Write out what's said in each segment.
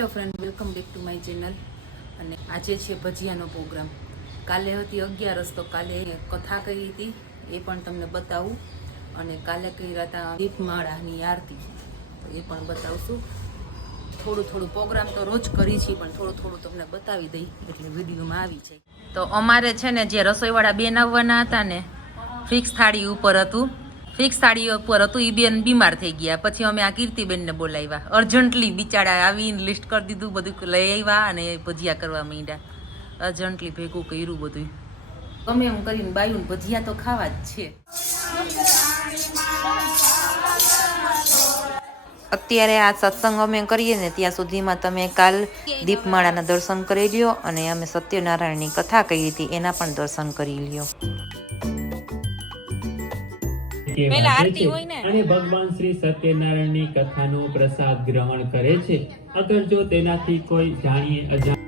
Hello friend, welcome back to my channel. અને આજે છે ભજીયાનો પ્રોગ્રામ. કાલે હતી 11 તો કાલે કથા કરી હતી, એ પણ તમને બતાવું. અને કાલે કર્યા હતા દીપમાળાની આરતી, તો એ પણ બતાવશું. થોડું પ્રોગ્રામ તો રોજ કરી છે, પણ થોડું તમને બતાવી દઈ એટલે વિડીયોમાં આવી છે. તો અમારે છે ને જે રસોઈવાળા બેન આવવાના હતા ને, ફિક્સ થાળી ઉપર હતું, એ બેન બીમાર થઈ ગયા. પછી અમે આ કીર્તિબેનને બોલાવ્યા અર્જન્ટલી. બિચારા આવીને લિસ્ટ કરી દીધું, બધું લઈ આવ્યા અને ભજીયા કરવા માંડ્યા. અર્જન્ટલી ભેગું કર્યું બધું. ગમે એમ કરીને બાયું ભજીયા તો ખાવા જ છે. અત્યારે આ સત્સંગ અમે કરીએ ને ત્યાં સુધીમાં તમે કાલ દીપમાળાના દર્શન કરી લ્યો, અને અમે સત્યનારાયણની કથા કહી હતી એના પણ દર્શન કરી લ્યો. અને ભગવાન શ્રી સત્યનારાયણની કથાનો પ્રસાદ ગ્રહણ કરે છે. અગર જો તેનાથી કોઈ જાણીએ અજાણ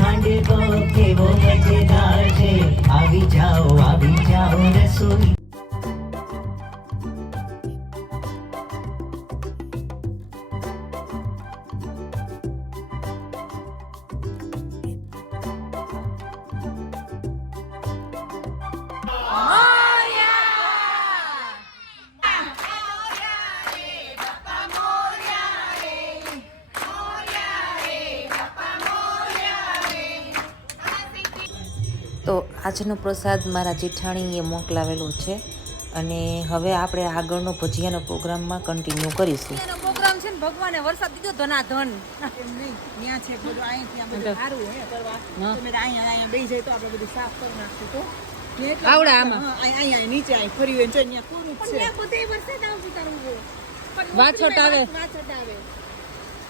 હાંડે તો કેવો મજેદાર છે, આવી જાઓ રસોઈ. તો આજનો પ્રસાદ મારા જેઠાણીએ મોકલાવેલો છે, અને હવે આપણે આગળનો ભજીયાનો પ્રોગ્રામમાં કન્ટિન્યુ કરીશું. પ્રોગ્રામ છે ને, ભગવાને વરસાદ દીધો ધનાધન. એમ નહીં, ત્યાં છે બધું, અહીંયા બધું સારું હે કરવા. તમે અહીંયા બેસી જાય તો આપણે બધું સાફ કરી નાખશું. તો આવડા આમાં અહીંયા નીચે આય ફરી હોય છે, અહીંયા પૂરું જ છે. બધે વરસાદ આવશે તારું. વાછટ આવે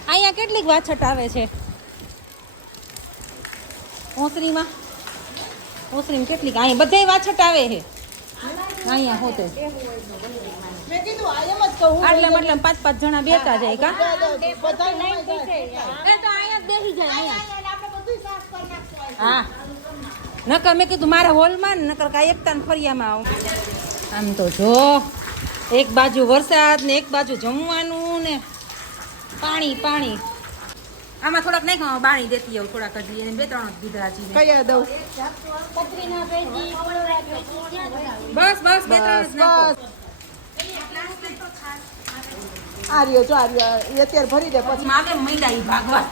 અહીંયા, કેટલીક વાછટ આવે છે ઓસરીમાં કેટલીક. અહીંયા બધે વાછટ આવે છે. અહીંયા હોતે મેં કીધું આ એમ જ કહું. આટલે મતલબ 5 જણા બેઠા જાય કા, બધા લાઈન થઈ જાય. એ તો અહીંયા જ બેસી જાય. આપણે બધું સાફ કરી નાખશું. હા, નકર મેં કીધું મારા હોલમાં ને, નકર કાંઈ એકતા ફરિયામાં આવું. આમ તો જો એક બાજુ વરસાદ ને એક બાજુ જમવાનું ને પાણી. આમાં થોડાક નહીં ખાવા, બાણી દેતી આવું થોડાક હજી, એને 2-3 જ દીધા હજી. કયા દઉં? બસ 2-3 જ નાખો. આ રહ્યો જો, આ રહ્યો, એ અત્યારે ભરી દે પછી માગે મૈદાઈ ભાગવા.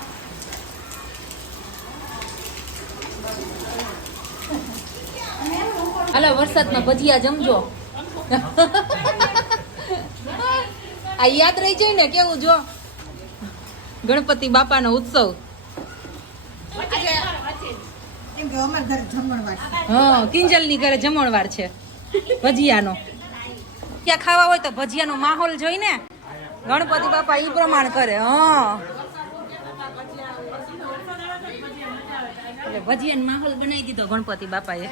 હાલો વરસાદમાં ભજીયા જમજો. આ યાદ રહી જાય ને કેવું. જો ગણપતિ બાપાનો ઉત્સવ. એમ કે અમાર ઘરે જમણવાર. હા, કિંજલની ઘરે જમણવાર છે ભજીયાનો. ત્યાં ખાવા હોય તો ભજીયાનો માહોલ જોઈને ગણપતિ બાપા ઈ પ્રમાણ કરે. હા, એટલે ભજીયાનો માહોલ બનાવી દીધો ગણપતિ બાપાએ.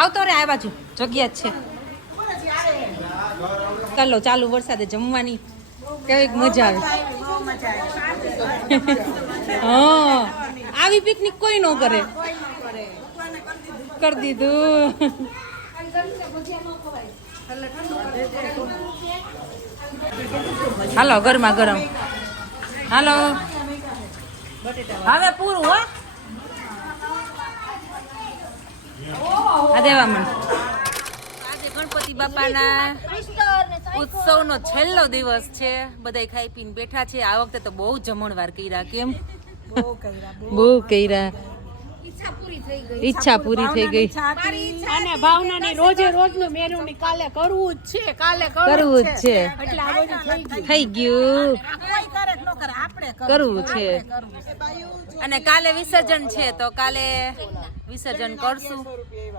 આવતો રે આ બાજુ, જગ્યા જ છે. ચાલુ વરસાદે જમવાની કેવી મજા આવે. હા, આવી પિકનિક કોઈ ન કરે. કરી દીધું. હાલો ગરમા ગરમ. હાલો હવે પૂરું. હો આ દેવા મને. આજે ગણપતિ બાપાના ઉત્સવનો છેલ્લો દિવસ છે. બધા ખાઈ પીને બેઠા છે. આ વખતે તો બહુ જમણવાર કર્યા. કેમ? બહુ કર્યા. ઈચ્છા પૂરી થઈ ગઈ. અને ભાવનાની રોજે રોજનું મેનુ ની કાલે કરવું જ છે. એટલે આ બધું થઈ ગયું. કરવું છે. અને કાલે વિસર્જન છે તો કાલે વિસર્જન કરશું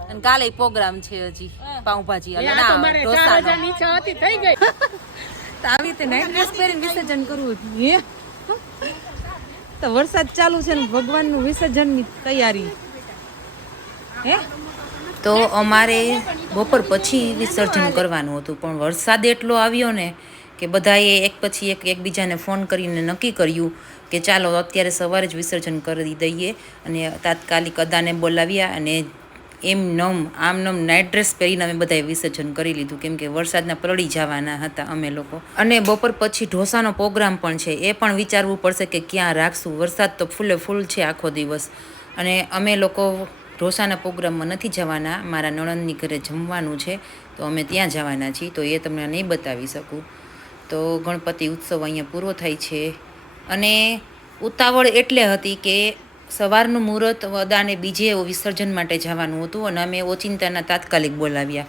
અને કાલે પ્રોગ્રામ છે હજી પાઉંભાજી અને ના ઢોસાનો તો આવી રીતે નાઈટ ડ્રેસ પહેરીને વિસર્જન કરવું તો વરસાદ ચાલુ છે ને ભગવાનનું વિસર્જનની તૈયારી હે તો અમારે બપોર પછી વિસર્જન કરવાનું હતું પણ વરસાદ એટલો આવ્યો ને કે બધાએ એક પછી એક એકબીજાને ફોન કરીને નક્કી કર્યું કે ચાલો અત્યારે સવારે જ વિસર્જન કરી દઈએ અને તાત્કાલિક અદાને બોલાવ્યા અને આમ નાઇટ ડ્રેસ પહેરીને અમે બધાએ વિસર્જન કરી લીધું કેમ કે વરસાદના પલળી જવાના હતા અમે લોકો અને બપોર પછી ઢોસાનો પ્રોગ્રામ પણ છે એ પણ વિચારવું પડશે કે ક્યાં રાખશું વરસાદ તો ફૂલે ફૂલ છે આખો દિવસ અને અમે લોકો ઢોસાના પ્રોગ્રામમાં નથી જવાના મારા નણંદની ઘરે જમવાનું છે તો અમે ત્યાં જવાના છીએ તો એ તમને નહીં બતાવી શકું તો ગણપતિ ઉત્સવ અહીંયા પૂરો થાય છે અને ઉતાવળ એટલે હતી કે સવારનું મુહૂર્ત અદાને બીજે વિસર્જન માટે જવાનું હતું અને અમે ઓચિંતાના તાત્કાલિક બોલાવ્યા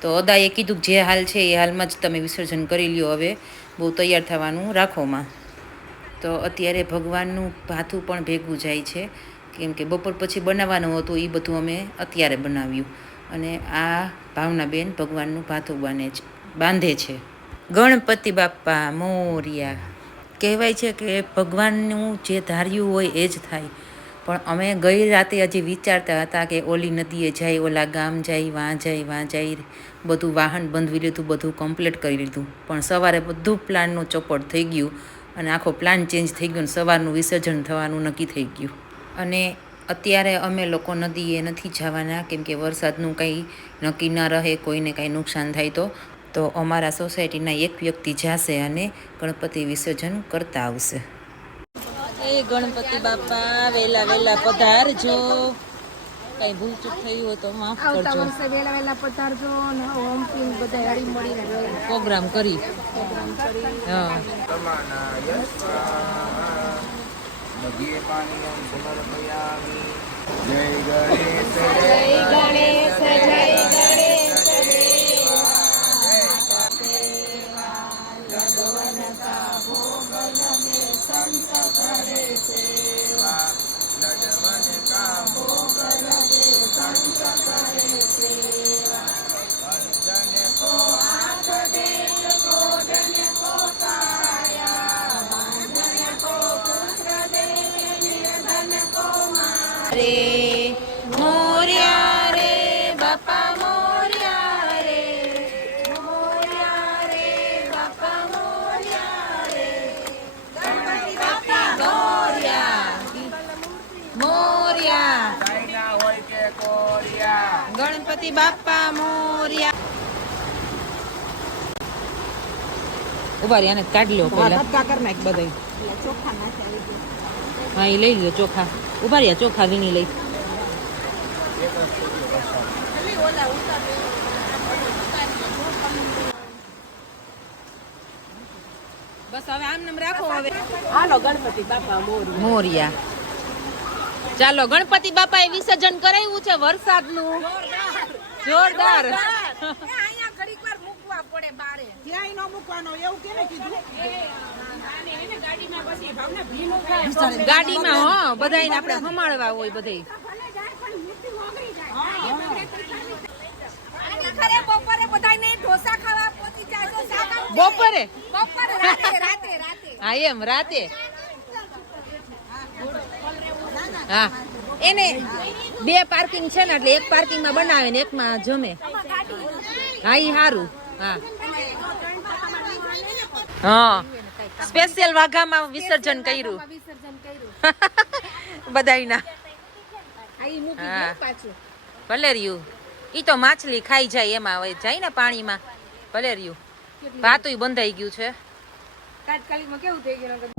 તો અદાએ કીધું કે જે હાલ છે એ હાલમાં જ તમે વિસર્જન કરી લ્યો હવે બહુ તૈયાર થવાનું રાખોમાં તો અત્યારે ભગવાનનું ભાથું પણ ભેગું જાય છે કેમ કે બપોર પછી બનાવવાનું હતું એ બધું અમે અત્યારે બનાવ્યું અને આ ભાવનાબેન ભગવાનનું ભાથું બાંધે છે ગણપતિ બાપ્પા મોર્યા કહેવાય છે કે ભગવાનનું જે ધાર્યું હોય એ જ થાય પણ અમે ગઈ રાતે હજી વિચારતા હતા કે ઓલી નદીએ જાય ઓલા ગામ જાય વાં જાય બધું વાહન બંધવી લીધું બધું કમ્પ્લીટ કરી લીધું પણ સવારે બધું પ્લાનનું ચોપડ થઈ ગયું અને આખો પ્લાન ચેન્જ થઈ ગયો અને સવારનું વિસર્જન થવાનું નક્કી થઈ ગયું અને અત્યારે અમે લોકો નદીએ નથી જવાના કેમ કે વરસાદનું કંઈ નક્કી ન રહે કોઈને કાંઈ નુકસાન થાય તો અમારા સોસાયટીના એક વ્યક્તિ જશે અને ગણપતિ વિસર્જન કરતા આવશે એ ગણપતિ બાપા વેલા પધારજો કઈ ભૂલચૂક થઈ હોય તો માફ કરજો વેલા પધારજો ને ઓમ પીન બધા હળી મળીને પ્રોગ્રામ કરી હા રે મોર્યા રે બાપા મોર્યા રે બાપા મોર્યા રે ગણપતિ બાપા મોર્યા ગણપતિ બાપા મોર્યા ઉભા રે આને કાઢ લ્યો પહેલા હા એ લઈ લ્યો ચોખા ઉભા રહ્યા ચોખા વીણી લઈ બસ હવે આમ નામ રાખો હવે હાલો ગણપતિ બાપા મોરિયા ચાલો ગણપતિ બાપાએ વિસર્જન કરાવ્યું છે વરસાદનું જોરદાર અહીંયા ઘડીકવાર મૂકવા પડે બારે ક્યાંય ન મૂકવાનો એવું કેને કીધું ગાડીમાં હા બધાને આપણે સંભાળવા હોય બધે બપોરે બધાને ઢોસા ખાવા પહોંચી જાય બપોરે રાતે હા એમ રાતે હા એને બે પાર્કિંગ છે ને એટલે એક પાર્કિંગમાં બનાવે ને એકમાં જમે હા ઈ સારું હા હા સ્પેશિયલ વાઘામાં વિસર્જન કર્યું બધાયના હા ભલે રહ્યું ઈ તો માછલી ખાઈ જાય એમાં હવે જાય ને પાણીમાં ભલે રહ્યું ભાતુંય બંધાઈ ગયું છે તાત્કાલિકમાં કેવું થઈ ગયું